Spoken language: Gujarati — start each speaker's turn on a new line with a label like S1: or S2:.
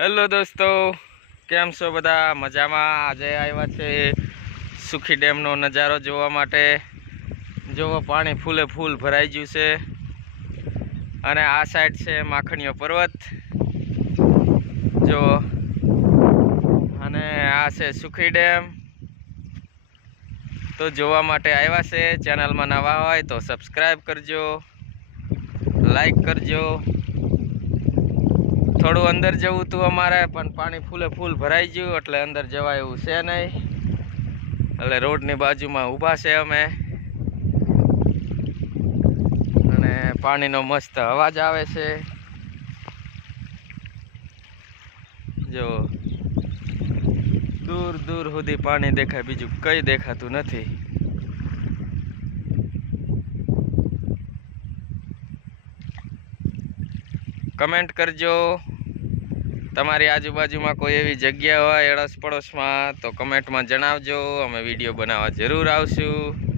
S1: હેલો દોસ્તો, કેમ છો બધા? મજામાં? આજે આવ્યા છે સુખી ડેમનો નજારો જોવા માટે. જોવો, પાણી ફૂલે ફૂલ ભરાઈ ગયું છે. અને આ સાઈડ છે માખણીયો પર્વત. જો અને આ છે સુખી ડેમ. તો જોવા માટે આવ્યા છે. ચેનલમાં નવા હોય તો સબસ્ક્રાઈબ કરજો. લાઈક કરજો. થોડું અંદર જવું હતું અમારે, પણ પાણી ફૂલે ફૂલ ભરાઈ ગયું, એટલે અંદર જવાય એવું છે નહીં. એટલે રોડની બાજુમાં ઊભા છે અમે. અને પાણીનો મસ્ત અવાજ આવે છે. જો. દૂર દૂર સુધી પાણી દેખાય, બીજું કંઈ દેખાતું નથી. કમેન્ટ કરજો. તમારી આજુબાજુમાં કોઈ એવી જગ્યા હોય અડોસ પડોશમાં તો કમેન્ટમાં જણાવજો. અમે વીડિયો બનાવવા જરૂર આવશું.